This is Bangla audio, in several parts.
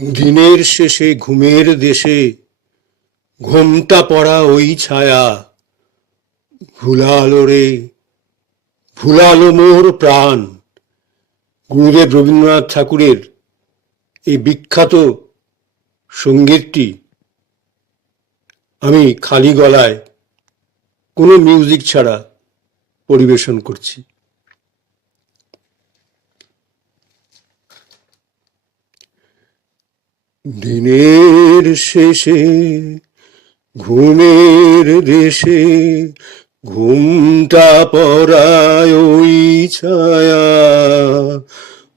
দিনের শেষে ঘুমের দেশে ঘোমটা পড়া ওই ছায়া ভুলালো রে, ভুলালো মোর প্রাণ। গুরুদেব রবীন্দ্রনাথ ঠাকুরের এই বিখ্যাত সঙ্গীতটি আমি খালি গলায় কোনো মিউজিক ছাড়া পরিবেশন করছি। দিনের শেষে ঘুমের দেশে ঘুমটা পড়ায় ওই ছায়া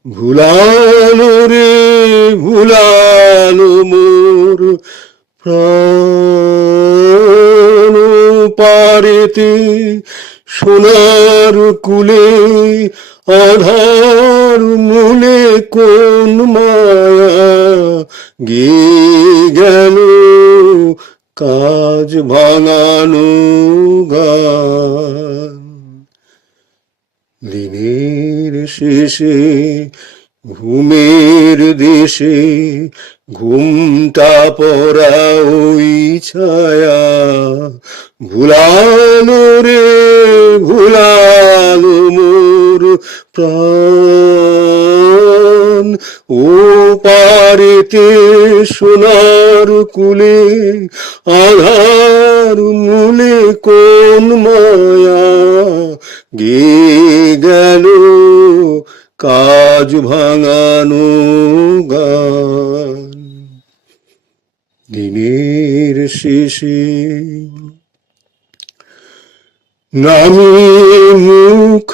ভুলালো রে, ভুলালো মোর প্রাণ। পারেতে সোনার কুলে আধার মূলে কোন মায়া গে গেল কাজ ভাঙানো গান। দিনের শেষে ঘুমের দেশে ঘুমটা পড়া ওই ছায়া ভুলালো রে, ভুলালো মোর প্রাণ। ও পারেতে সোনার কুলে আধার মূলে কোন মায়া গে গেল কাজ ভাঙানো গান। দিনের শেষে নামিয়ে মুখ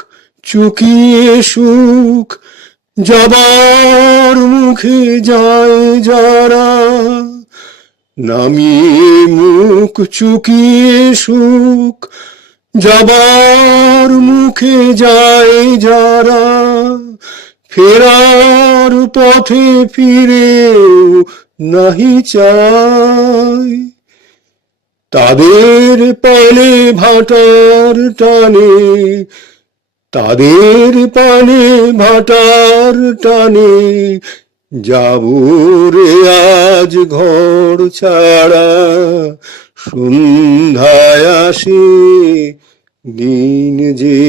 চুকিয়ে সুখ যাবার মুখে যায় যারা, নামিয়ে মুখ চুকিয়ে সুখ যাবার মুখে যায় যারা, ফেরার পথে ফিরেও নাহি চায়। তাদের পানে ভাটার টানে, তাদের পানে ভাটার টানে যাবো রে আজ ঘর ছাড়া। সন্ধ্যায় আসে দিন যে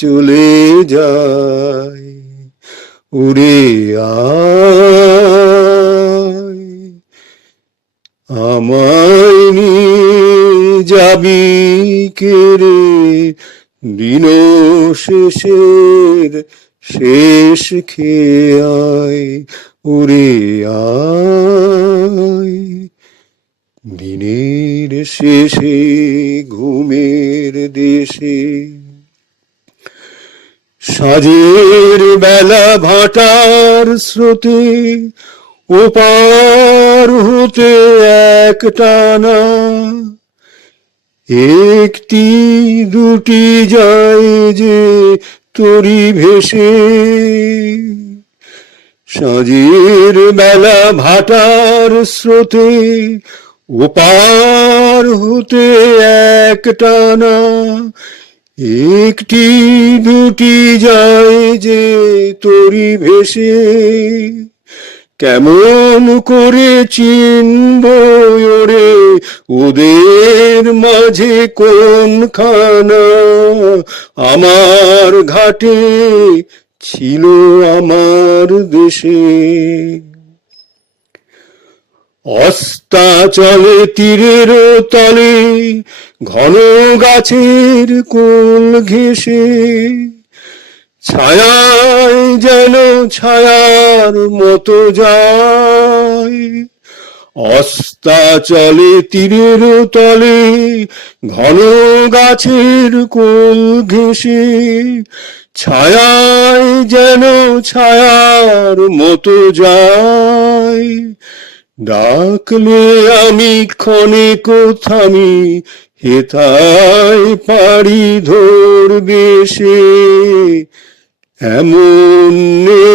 চলে যায়, উড়ে আয় আমায় নিয়ে যাবি কে রে, দিন শেষের শেষ খেয়ে আয়, উড়ে আয়। দিনের শেষে ঘুমের দেশে সাজের বেলা ভাটার স্রোতে ওপার হতে এক টানা, একটি দুটি যায় যে তরি ভেসে। সাজের বেলা ভাটার স্রোতে ওপার হতে এক টানা, একটি দুটি যায় যে তরি ভেসে। কেমন করে চিনব ওরে ওদের মাঝে কোনখানা, আমার ঘাটে ছিল আমার দেশে। অস্তাচলে তীরের তলে ঘন গাছের কোল ঘেঁষে, ছায়ায় যেন ছায়ার মতো যায়। অস্তাচলে তীরের তলে ঘন গাছের কোল ঘেঁষে, ছায়ায় যেন ছায়ার মতো যায়। ডাকলে আমি ক্ষণেক থামি, হেথায় পাড়ি ধরবে সে। এমন নে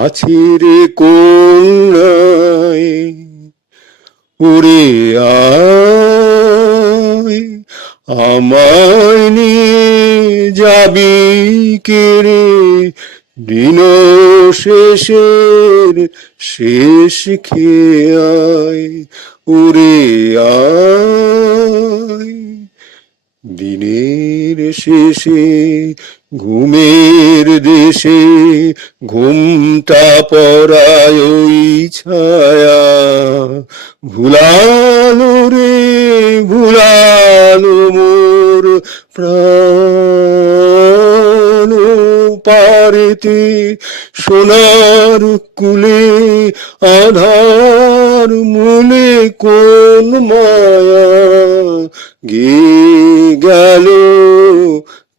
আছে রে কোনায়, উড়ে আয় আমায় নিয়ে যাবি কে রে, দিন শেষের শেষ খেয়ে আয়, উড়ে আয়। দিনের শেষে ঘুমের দেশে ঘুমটা পড়ায় ওই ছায়া, ভুলালো রে ভুলালো মোর প্রাণ পারেতে, সোনার কুলে আধার মূলে কোন মায়া গে গেল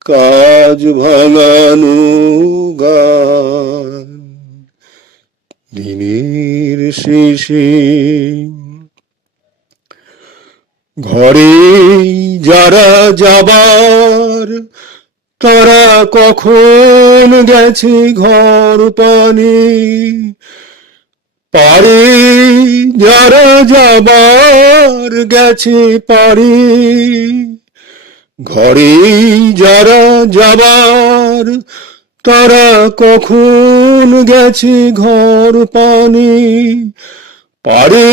কাজ ভাঙানো গান। দিনের শেষে ঘরে যারা যাবার তারা কখন গেছে ঘর পানে, পারে যারা যাবার গেছে পারে, ঘরে যারা যাবার তারা কখন গেছে ঘর পানে, পারে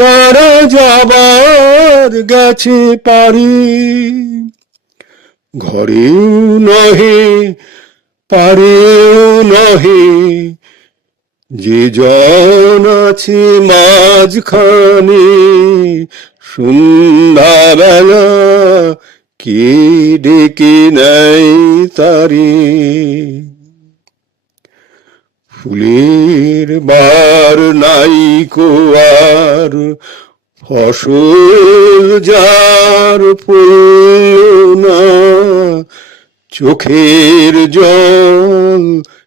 যারা যাবার গেছে পারে, ঘরেও নহে পারেও নহে, যে জন আছে মাঝখানে, সন্ধ্যাবেলা কে ডেকে নেয় তারে। ফুলের বার নাই আর ফসল যার ফুল না, চোখের জল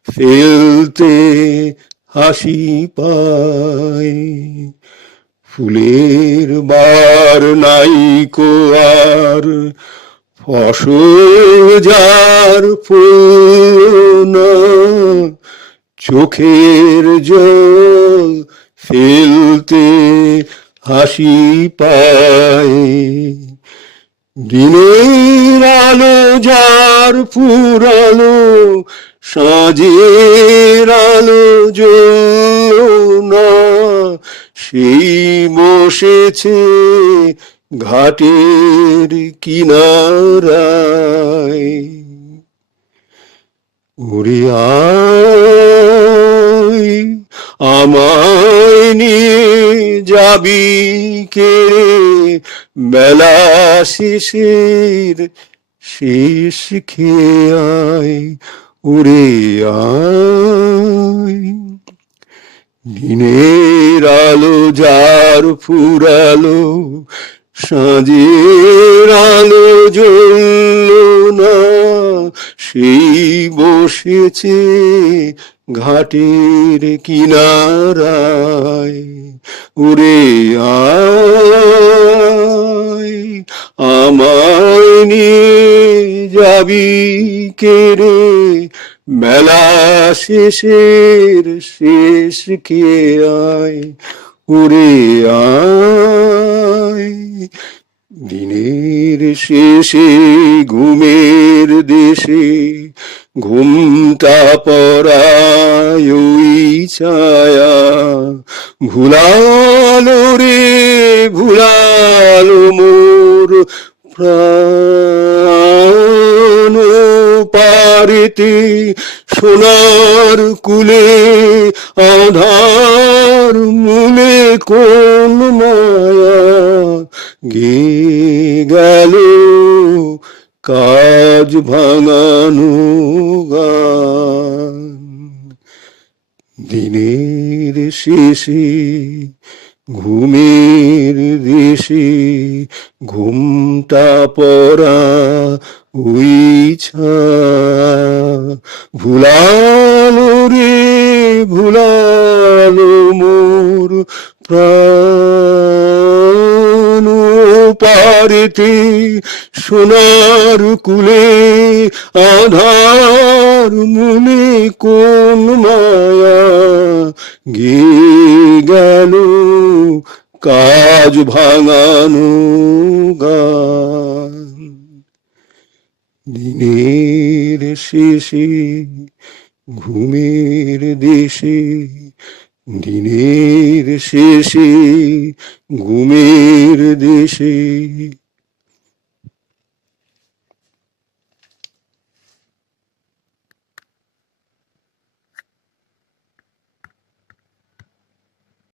ফেলতে হাসি পায়। ফুলের বার নাই আর ফসল যার ফুল না, চোখের জল ফেলতে হাসি পায়। দিনের আলো যার ফুরালো, সাঁঝের আলো জ্বললো না, সেই বসেছে ঘাটের কিনারায়। উড়ে আয় আমায় নিয়ে যাবি কে, বেলা শেষের শেষ খেয়ে আয়, উড়ে আয়। দিনের আলো যার ফুরালো, সাঁঝের আলো জ্বললো না, সেই বসেছে ঘাটের কিনারায়। উড়ে আয় আমায় নিয়ে যাবি কে রে, মেলা শেষের শেষ খেয়ে আয়, উড়ে আয়। দিনের শেষে ঘুমের দেশে ঘুমটা পড়ায় ওই ছায়া, ভুলালো রে ভুলালো মোর প্রাণ পারেতে, সোনার কুলে আধার মূলে কোন মায়া গে গেল কাজ ভাঙানো গান। দিনের শেষে ঘুমের দেশে ঘুমটা পড়া ওই ছায়া, ভুলালো রে ভুলালো মোর প্রাণ পারেতে, সোনার কুলে আধার মনে কোন মায়া গে গেল কাজ ভাঙানো গান। দিনের শেষে ঘুমের দেশে দিনের শেষে ঘুমের দেশে